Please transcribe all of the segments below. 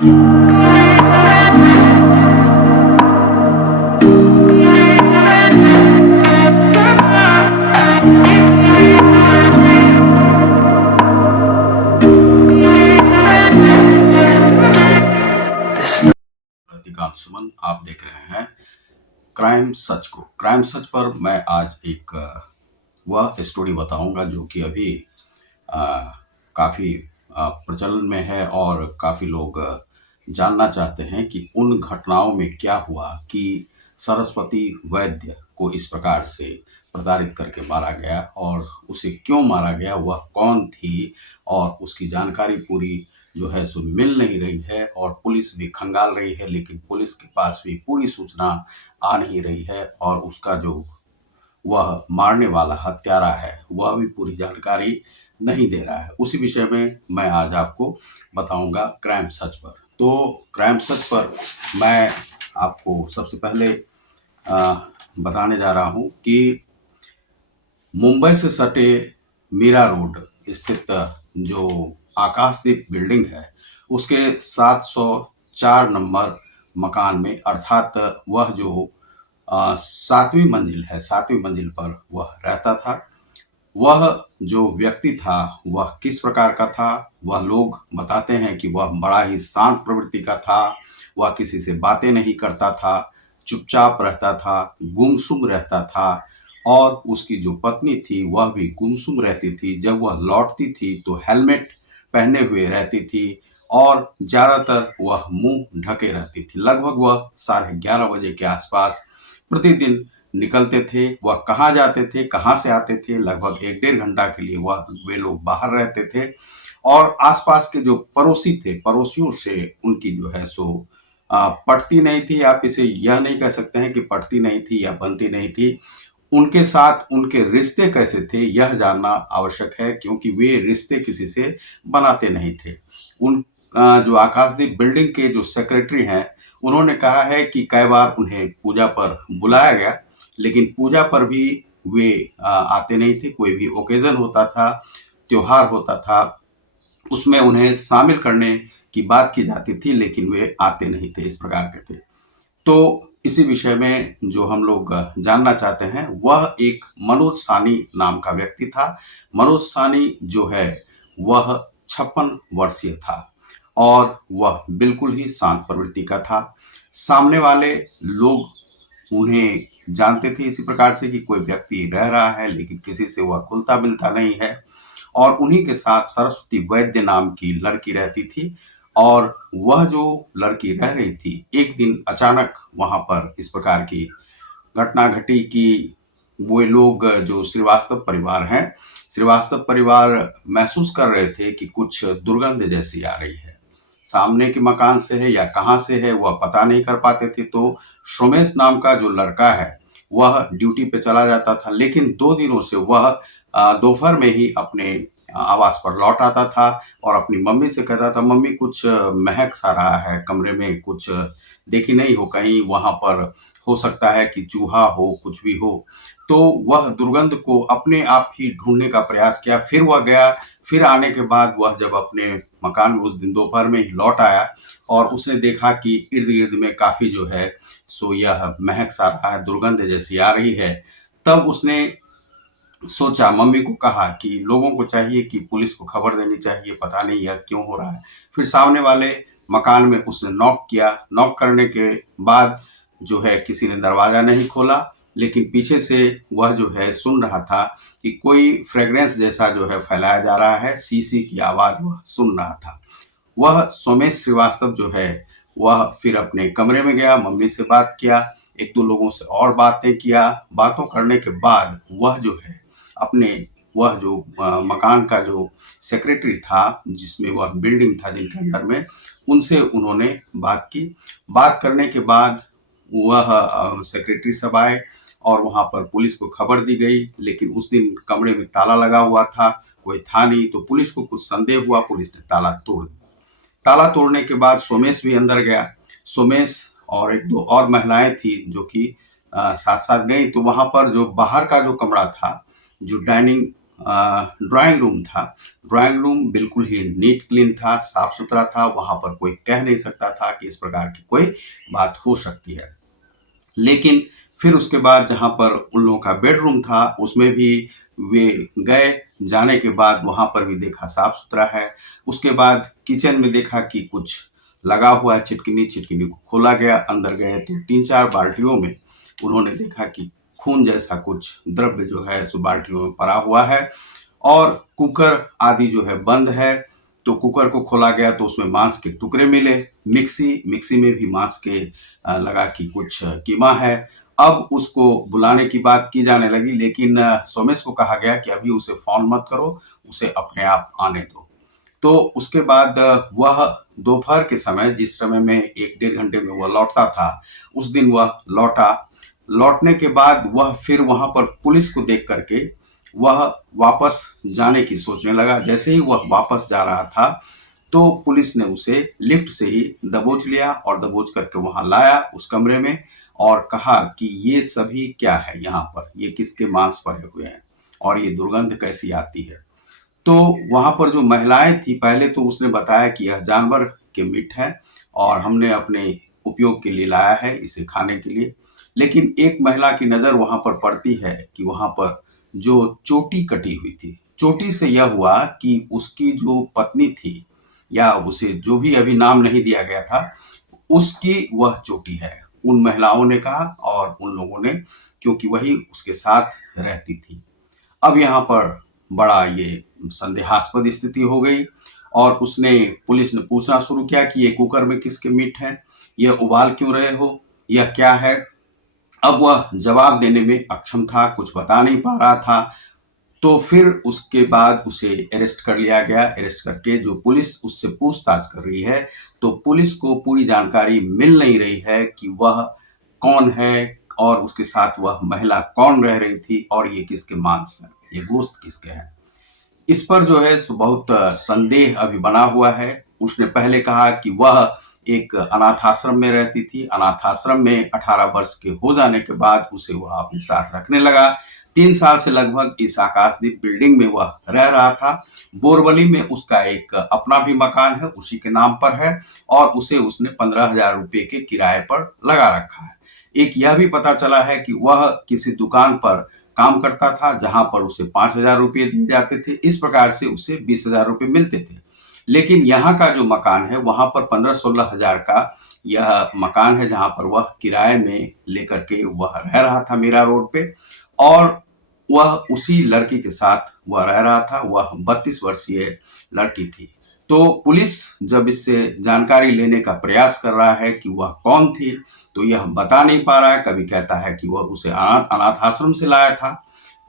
प्रतिकांत सुमन, आप देख रहे हैं क्राइम सच को। क्राइम सच पर मैं आज एक वह स्टोरी बताऊंगा जो कि अभी अ, काफी प्रचलन में है और काफी लोग जानना चाहते हैं कि उन घटनाओं में क्या हुआ कि सरस्वती वैद्य को इस प्रकार से प्रताड़ित करके मारा गया और उसे क्यों मारा गया, वह कौन थी और उसकी जानकारी पूरी जो है सो मिल नहीं रही है और पुलिस भी खंगाल रही है, लेकिन पुलिस के पास भी पूरी सूचना आ नहीं रही है और उसका जो वह मारने वाला हत्यारा है वह भी पूरी जानकारी नहीं दे रहा है। उसी विषय में मैं आज आपको बताऊंगा क्राइम सच पर। तो क्राइम सच पर मैं आपको सबसे पहले बताने जा रहा हूं कि मुंबई से सटे मीरा रोड स्थित जो आकाशदीप बिल्डिंग है उसके 704 नंबर मकान में, अर्थात वह जो 7वीं मंजिल है, 7वीं मंजिल पर वह रहता था। वह जो व्यक्ति था वह किस प्रकार का था, वह लोग बताते हैं कि वह बड़ा ही शांत प्रवृत्ति का था। वह किसी से बातें नहीं करता था, चुपचाप रहता था, गुमसुम रहता था और उसकी जो पत्नी थी वह भी गुमसुम रहती थी। जब वह लौटती थी तो हेलमेट पहने हुए रहती थी और ज़्यादातर वह मुंह ढके रहती थी। लगभग वह 11:30 बजे के आसपास प्रतिदिन निकलते थे। वह कहाँ जाते थे, कहाँ से आते थे, लगभग 1 डेढ़ घंटा के लिए वे लोग बाहर रहते थे और आसपास के जो पड़ोसी थे, पड़ोसियों से उनकी जो है सो पटती नहीं थी। आप इसे यह नहीं कह सकते हैं कि पटती नहीं थी या बनती नहीं थी। उनके साथ उनके रिश्ते कैसे थे यह जानना आवश्यक है, क्योंकि वे रिश्ते किसी से बनाते नहीं थे। उन जो आकाशदीप बिल्डिंग के जो सेक्रेटरी हैं उन्होंने कहा है कि कई बार उन्हें पूजा पर बुलाया गया, लेकिन पूजा पर भी वे आते नहीं थे। कोई भी ओकेजन होता था, त्योहार होता था, उसमें उन्हें शामिल करने की बात की जाती थी, लेकिन वे आते नहीं थे, इस प्रकार के थे। तो इसी विषय में जो हम लोग जानना चाहते हैं वह एक मनोज सानी नाम का व्यक्ति था। मनोज सानी जो है वह 56 वर्षीय था और वह बिल्कुल ही शांत प्रवृत्ति का था। सामने वाले लोग उन्हें जानते थे इसी प्रकार से कि कोई व्यक्ति रह रहा है, लेकिन किसी से वह घुलता मिलता नहीं है। और उन्हीं के साथ सरस्वती वैद्य नाम की लड़की रहती थी और वह जो लड़की रह रही थी, एक दिन अचानक वहां पर इस प्रकार की घटना घटी कि वो लोग जो श्रीवास्तव परिवार हैं, श्रीवास्तव परिवार महसूस कर रहे थे कि कुछ दुर्गंध जैसी आ रही है। सामने के मकान से है या कहाँ से है वह पता नहीं कर पाते थे। तो सोमेश नाम का जो लड़का है वह ड्यूटी पे चला जाता था, लेकिन 2 दिनों से वह दोपहर में ही अपने आवास पर लौट आता था और अपनी मम्मी से कहता था, मम्मी कुछ महक सा रहा है कमरे में, कुछ देखी नहीं हो कहीं, वहां पर हो सकता है कि चूहा हो, कुछ भी हो। तो वह दुर्गंध को अपने आप ही ढूंढने का प्रयास किया। फिर वह गया, फिर आने के बाद वह जब अपने मकान में उस दिन दोपहर में ही लौट आया और उसने देखा कि इर्द गिर्द में काफी जो है सो यह महक सा रहा है, दुर्गंध जैसी आ रही है। तब उसने सोचा, मम्मी को कहा कि लोगों को चाहिए कि पुलिस को खबर देनी चाहिए, पता नहीं यह क्यों हो रहा है। फिर सामने वाले मकान में उसने नॉक किया। नॉक करने के बाद जो है किसी ने दरवाजा नहीं खोला, लेकिन पीछे से वह जो है सुन रहा था कि कोई फ्रेग्रेंस जैसा जो है फैलाया जा रहा है, सी की आवाज वह सुन रहा था। वह सोमेश श्रीवास्तव जो है वह फिर अपने कमरे में गया, मम्मी से बात किया, एक दो लोगों से और बातें किया। बातों करने के बाद वह जो है अपने वह जो मकान का जो सेक्रेटरी था, जिसमें वह बिल्डिंग था जिनके अंडर में, उनसे उन्होंने बात की। बात करने के बाद वह सेक्रेटरी सब आए और वहां पर पुलिस को खबर दी गई, लेकिन उस दिन कमरे में ताला लगा हुआ था, कोई था नहीं। तो पुलिस को कुछ संदेह हुआ, पुलिस ने ताला तोड़ दिया। ताला तोड़ने के बाद सोमेश भी अंदर गया। सोमेश और एक दो और महिलाएं थी जो कि साथ साथ गई। तो वहां पर जो बाहर का जो कमरा था, जो डाइनिंग ड्राइंग रूम था। ड्राइंग रूम बिल्कुल ही नीट क्लीन था, साफ-सुथरा था, वहाँ पर कोई कह नहीं सकता था कि इस प्रकार की कोई बात हो सकती है। लेकिन फिर उसके बाद जहाँ पर उन लोगों का बेडरूम था, उसमें भी वे गए, जाने के बाद वहाँ पर भी देखा साफ-सुथरा है। उसके बाद किचन में देखा कि कुछ लगा हुआ है छिटकिनी, छिटकिनी को खोला गया, अंदर गए तो 3-4 बाल्टियों में उन्होंने देखा कि खून जैसा कुछ द्रव्य जो है सो बाल्टियों में पड़ा हुआ है और कुकर आदि जो है बंद है। तो कुकर को खोला गया तो उसमें मांस के टुकड़े मिले। मिक्सी में भी मांस के लगा कि कुछ कीमा है। अब उसको बुलाने की बात की जाने लगी, लेकिन सोमेश को कहा गया कि अभी उसे फ़ोन मत करो, उसे अपने आप आने दो। तो उसके बाद वह दोपहर के समय, जिस समय में 1 डेढ़ घंटे में वह लौटता था, उस दिन वह लौटा। लौटने के बाद वह फिर वहाँ पर पुलिस को देख कर के वह वापस जाने की सोचने लगा। जैसे ही वह वापस जा रहा था, तो पुलिस ने उसे लिफ्ट से ही दबोच लिया और दबोच करके वहाँ लाया उस कमरे में और कहा कि ये सभी क्या है यहाँ पर? ये किसके मांस पड़े हुए हैं और ये दुर्गंध कैसी आती है? तो वहाँ पर जो महिलाएँ थी, पहले तो उसने बताया कि यह जानवर के मीट है और हमने अपने उपयोग के लिए लाया है, इसे खाने के लिए। लेकिन एक महिला की नज़र वहाँ पर पड़ती है कि वहाँ पर जो चोटी कटी हुई थी, चोटी से यह हुआ कि उसकी जो पत्नी थी या उसे जो भी अभी नाम नहीं दिया गया था, उसकी वह चोटी है। उन महिलाओं ने कहा और उन लोगों ने, क्योंकि वही उसके साथ रहती थी। अब यहाँ पर बड़ा ये संदेहास्पद स्थिति हो गई और पुलिस ने पूछना शुरू किया कि ये कुकर में किसके मीट है? यह उबाल क्यों रहे हो? यह क्या है? अब वह जवाब देने में अक्षम था, कुछ बता नहीं पा रहा था। तो फिर उसके बाद उसे अरेस्ट कर लिया गया। अरेस्ट करके जो पुलिस उससे पूछताछ कर रही है, तो पुलिस को पूरी जानकारी मिल नहीं रही है कि वह कौन है और उसके साथ वह महिला कौन रह रही थी और ये किसके मांस हैं, ये गोश्त किसके हैं। इस पर जो है सो बहुत संदेह अभी बना हुआ है। उसने पहले कहा कि वह एक अनाथ आश्रम में रहती थी। अनाथ आश्रम में 18 वर्ष के हो जाने के बाद उसे वह अपने साथ रखने लगा। 3 साल से लगभग इस आकाशदीप बिल्डिंग में वह रह रहा था। बोरवली में उसका एक अपना भी मकान है, उसी के नाम पर है और उसे उसने 15,000 रुपए के किराए पर लगा रखा है। एक यह भी पता चला है कि वह किसी दुकान पर काम करता था जहां पर उसे 5,000 रुपये दिए जाते थे। इस प्रकार से उसे 20,000 रुपये मिलते थे। लेकिन यहाँ का जो मकान है वहां पर 15-16 हजार का यह मकान है जहां पर वह किराए में लेकर के वह रह रहा था मीरा रोड पे और वह उसी लड़की के साथ वह रह रहा था। वह 32 वर्षीय लड़की थी। तो पुलिस जब इससे जानकारी लेने का प्रयास कर रहा है कि वह कौन थी, तो यह बता नहीं पा रहा है। कभी कहता है कि वह उसे अनाथ आश्रम से लाया था,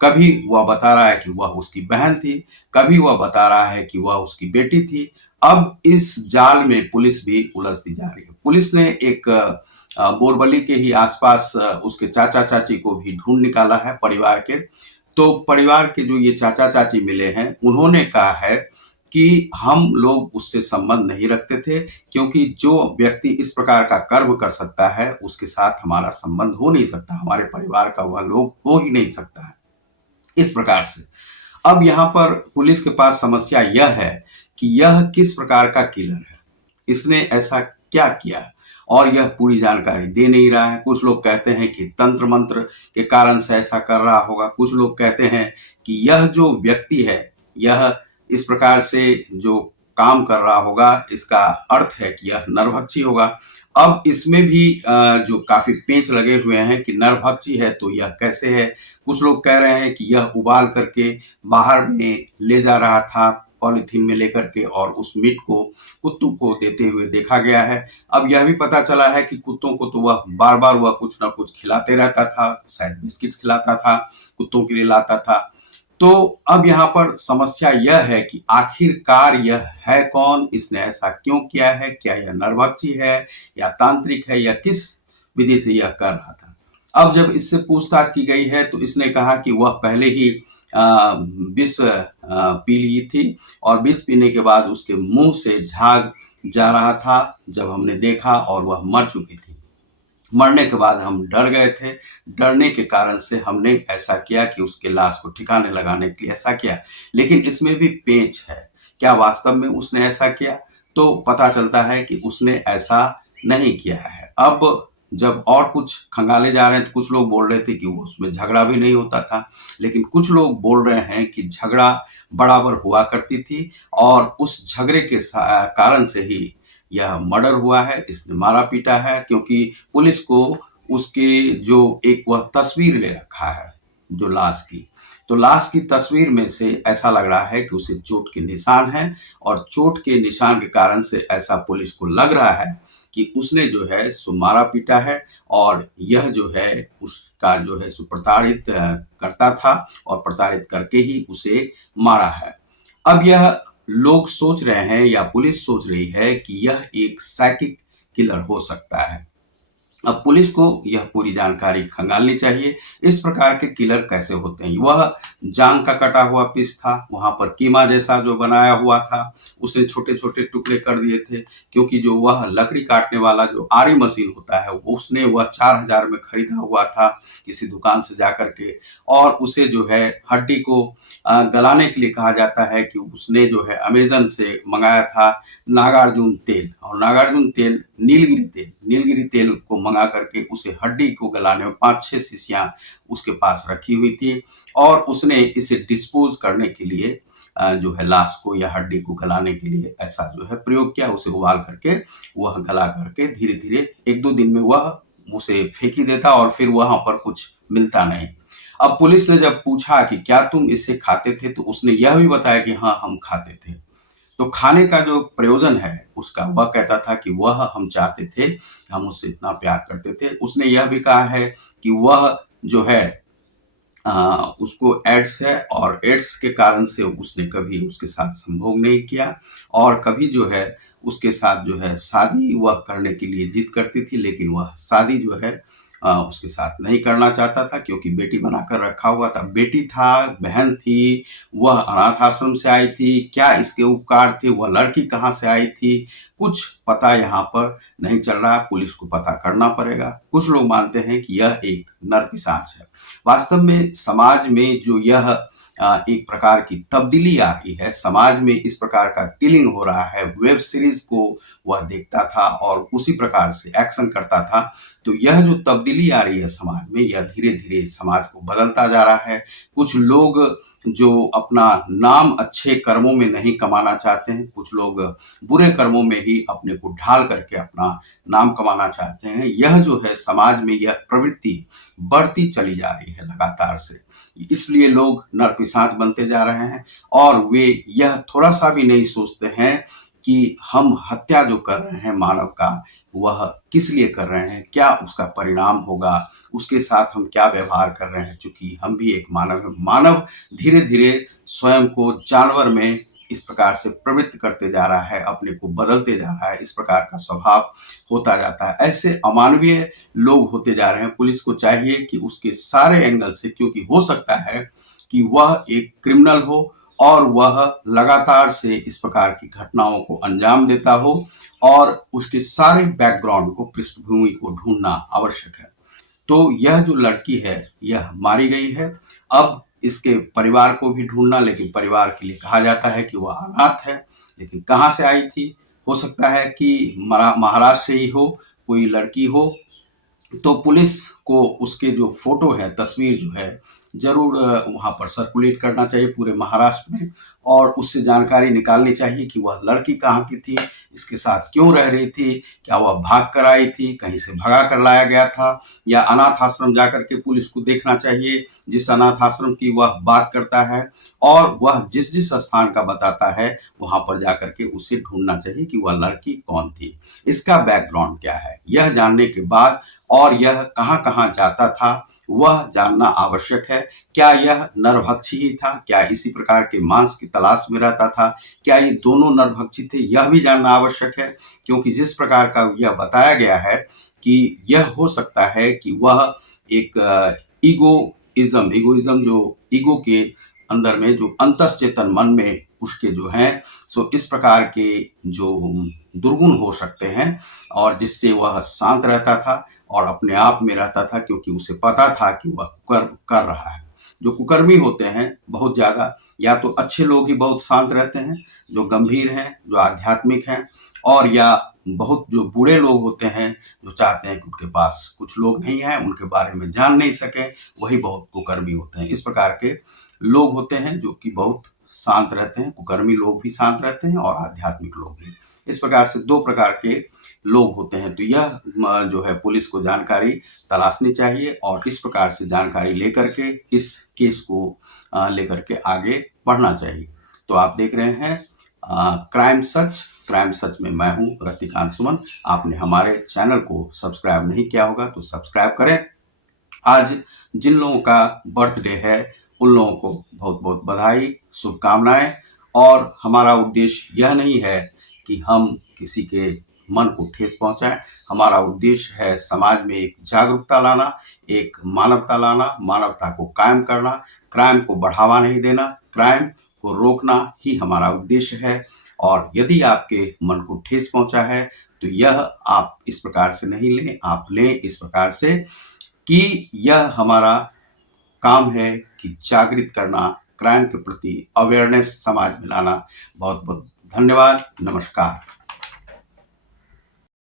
कभी वह बता रहा है कि वह उसकी बहन थी, कभी वह बता रहा है कि वह उसकी बेटी थी। अब इस जाल में पुलिस भी उलझती जा रही है। पुलिस ने एक बोरवली के ही आसपास उसके चाचा चाची को भी ढूंढ निकाला है परिवार के। तो परिवार के जो ये चाचा चाची मिले हैं, उन्होंने कहा है कि हम लोग उससे संबंध नहीं रखते थे, क्योंकि जो व्यक्ति इस प्रकार का कर्म कर सकता है उसके साथ हमारा संबंध हो नहीं सकता, हमारे परिवार का वह लोग हो ही नहीं सकता है। इस प्रकार से अब यहाँ पर पुलिस के पास समस्या यह है कि यह किस प्रकार का किलर है, इसने ऐसा क्या किया है और यह पूरी जानकारी दे नहीं रहा है। कुछ लोग कहते हैं कि तंत्र मंत्र के कारण से ऐसा कर रहा होगा, कुछ लोग कहते हैं कि यह जो व्यक्ति है यह इस प्रकार से जो काम कर रहा होगा, इसका अर्थ है कि यह नरभक्षी होगा। अब इसमें भी जो काफी पेंच लगे हुए हैं कि नरभक्षी है तो यह कैसे है। कुछ लोग कह रहे हैं कि यह उबाल करके बाहर में ले जा रहा था पॉलीथीन में लेकर के और उस मीट को कुत्तों को देते हुए देखा गया है। अब यह भी पता चला है कि कुत्तों को तो वह बार बार वह कुछ ना कुछ खिलाते रहता था, शायद बिस्किट्स खिलाता था, कुत्तों के लिए लाता था। तो अब यहाँ पर समस्या यह है कि आखिरकार यह है कौन, इसने ऐसा क्यों किया है, क्या यह नरभक्षी है या तांत्रिक है या किस विधि से यह कर रहा था। अब जब इससे पूछताछ की गई है तो इसने कहा कि वह पहले ही विष पी ली थी और विष पीने के बाद उसके मुंह से झाग जा रहा था जब हमने देखा और वह मर चुकी थी। मरने के बाद हम डर गए थे। डरने के कारण से हमने ऐसा किया कि उसके लाश को ठिकाने लगाने के लिए ऐसा किया। लेकिन इसमें भी पेंच है। क्या वास्तव में उसने ऐसा किया? तो पता चलता है कि उसने ऐसा नहीं किया है। अब जब और कुछ खंगाले जा रहे हैं तो कुछ लोग बोल रहे थे कि वो उसमें झगड़ा भी नहीं होता था। लेकिन कुछ लोग बोल रहे हैं कि झगड़ा बराबर हुआ करती थी और उस झगड़े के कारण से ही यह मर्डर हुआ है, इसने मारा-पीटा है, क्योंकि पुलिस को उसकी जो एक वह तस्वीर ले रखा है, जो लाश की। तो लाश की तस्वीर में से ऐसा लग रहा है कि उसे चोट के निशान हैं और चोट के निशान के कारण से ऐसा पुलिस को लग रहा है कि उसने जो है सो मारा-पीटा है और यह जो है उसका जो है सो प्रताड़ित करता था और प्रताड़ित करके ही उसे मारा है। अब यह लोग सोच रहे हैं या पुलिस सोच रही है कि यह एक साइकिक किलर हो सकता है। अब पुलिस को यह पूरी जानकारी खंगालनी चाहिए। इस प्रकार के किलर कैसे होते हैं? वह जांग का कटा हुआ पीस था, वहाँ पर कीमा जैसा जो बनाया हुआ था, उसने छोटे-छोटे टुकड़े कर दिए थे, क्योंकि जो वह लकड़ी काटने वाला जो आरी मशीन होता है, उसने वह 4000 में खरीदा हुआ था किसी दुकान से जाकर के और उसे जो है हड्डी को गलाने के लिए कहा जाता है कि उसने जो है अमेज़न से मँगाया था नागार्जुन तेल और नागार्जुन तेल नीलगिरी तेल को मंगा करके उसे हड्डी को गलाने में 5-6 शीशियाँ उसके पास रखी हुई थी और उसने इसे डिस्पोज करने के लिए जो है लाश को या हड्डी को गलाने के लिए ऐसा जो है प्रयोग किया, उसे उबाल करके वह गला करके धीरे-धीरे 1-2 दिन में वह उसे फेंक ही देता और फिर वहाँ पर कुछ मिलता नहीं। अब पुलिस ने जब पूछा कि क्या तुम इसे खाते थे? तो उसने यह भी बताया कि हाँ, हम खाते थे। तो खाने का जो प्रयोजन है उसका, वह कहता था कि वह हम चाहते थे, हम उससे इतना प्यार करते थे। उसने यह भी कहा है कि वह जो है उसको एड्स है और एड्स के कारण से उसने कभी उसके साथ संभोग नहीं किया और कभी जो है उसके साथ जो है शादी वह करने के लिए जिद करती थी, लेकिन वह शादी जो है उसके साथ नहीं करना चाहता था, क्योंकि बेटी बनाकर रखा हुआ था। बेटी था, बहन थी, वह अनाथ आश्रम से आई थी, क्या इसके उपकार थे, वह लड़की कहाँ से आई थी, कुछ पता यहाँ पर नहीं चल रहा, पुलिस को पता करना पड़ेगा। कुछ लोग मानते हैं कि यह एक नरपिशाच है। वास्तव में समाज में जो यह एक प्रकार की तब्दीली आ रही है, समाज में इस प्रकार का किलिंग हो रहा है, वेब सीरीज को वह देखता था और उसी प्रकार से एक्शन करता था। तो यह जो तब्दीली आ रही है समाज में, यह धीरे-धीरे समाज को बदलता जा रहा है। कुछ लोग जो अपना नाम अच्छे कर्मों में नहीं कमाना चाहते हैं, कुछ लोग बुरे कर्मों में ही अपने को ढाल करके अपना नाम कमाना चाहते हैं। यह जो है समाज में यह प्रवृत्ति बढ़ती चली जा रही है लगातार से। इसलिए लोग नरपिशाच बनते जा रहे हैं और वे यह थोड़ा-सा भी नहीं सोचते हैं कि हम हत्या जो कर रहे हैं मानव का, वह किस लिए कर रहे हैं, क्या उसका परिणाम होगा, उसके साथ हम क्या व्यवहार कर रहे हैं। चूँकि हम भी एक मानव हैं, मानव धीरे-धीरे स्वयं को जानवर में इस प्रकार से प्रवृत्त करते जा रहा है, अपने को बदलते जा रहा है, इस प्रकार का स्वभाव होता जाता है। ऐसे अमानवीय लोग होते जा रहे हैं। पुलिस को चाहिए कि उसके सारे एंगल से, क्योंकि हो सकता है कि वह एक क्रिमिनल हो और वह लगातार से इस प्रकार की घटनाओं को अंजाम देता हो और उसके सारे बैकग्राउंड को, पृष्ठभूमि को ढूँढना आवश्यक है। तो यह जो लड़की है, यह मारी गई है। अब इसके परिवार को भी ढूँढना, लेकिन परिवार के लिए कहा जाता है कि वह अनाथ है, लेकिन कहाँ से आई थी? हो सकता है कि महाराष्ट्र से ही हो, कोई लड़की हो। तो पुलिस को उसके जो फ़ोटो है, तस्वीर जो है, ज़रूर वहाँ पर सर्कुलेट करना चाहिए पूरे महाराष्ट्र में और उससे जानकारी निकालनी चाहिए कि वह लड़की कहाँ की थी, इसके साथ क्यों रह रही थी, क्या वह भाग कर आई थी, कहीं से भगा कर लाया गया था या अनाथ आश्रम जाकर के पुलिस को देखना चाहिए, जिस अनाथ आश्रम की वह बात करता है और वह जिस-जिस स्थान का बताता है, वहाँ पर जाकर के उसे ढूँढना चाहिए कि वह लड़की कौन थी, इसका बैकग्राउंड क्या है। यह जानने के बाद और यह कहाँ-कहाँ जाता था, वह जानना आवश्यक है। क्या यह नरभक्षी ही था? क्या इसी प्रकार के मांस की तलाश में रहता था? क्या ये दोनों नरभक्षी थे? यह भी जानना आवश्यक है, क्योंकि जिस प्रकार का यह बताया गया है कि यह हो सकता है कि वह एक ईगोइज़्म जो ईगो के अंदर में जो अंतःचेतन मन में उसके जो हैं सो इस प्रकार के जो दुर्गुण हो सकते हैं, और जिससे वह शांत रहता था और अपने आप में रहता था, क्योंकि उसे पता था कि वह कुकर्म कर रहा है। जो कुकर्मी होते हैं बहुत ज़्यादा, या तो अच्छे लोग ही बहुत शांत रहते हैं, जो गंभीर हैं, जो आध्यात्मिक हैं, और या बहुत जो बूढ़े लोग होते हैं, जो चाहते हैं कि उनके पास कुछ लोग नहीं हैं, उनके बारे में जान नहीं सकें, वही बहुत कुकर्मी होते हैं। इस प्रकार के लोग होते हैं जो कि बहुत शांत रहते हैं, कुकर्मी लोग भी शांत रहते हैं और आध्यात्मिक लोग भी। इस प्रकार से 2 प्रकार के लोग होते हैं। तो यह जो है पुलिस को जानकारी तलाशनी चाहिए और इस प्रकार से जानकारी लेकर के इस केस को लेकर के आगे बढ़ना चाहिए। तो आप देख रहे हैं क्राइम सच में मैं हूँ रतिकांत सुमन। आपने हमारे चैनल को सब्सक्राइब नहीं किया होगा तो सब्सक्राइब करें। आज जिन लोगों का बर्थडे है उन लोगों को बहुत बहुत बधाई, शुभकामनाएं। और हमारा उद्देश्य यह नहीं है कि हम किसी के मन को ठेस पहुंचाएं। हमारा उद्देश्य है समाज में एक जागरूकता लाना, एक मानवता लाना, मानवता को कायम करना, क्राइम को बढ़ावा नहीं देना, क्राइम को रोकना ही हमारा उद्देश्य है। और यदि आपके मन को ठेस पहुंचा है तो यह आप इस प्रकार से नहीं लें, आप लें इस प्रकार से कि यह हमारा काम है कि जागृत करना, क्राइम के प्रति अवेयरनेस समाज में लाना। बहुत बहुत धन्यवाद। नमस्कार।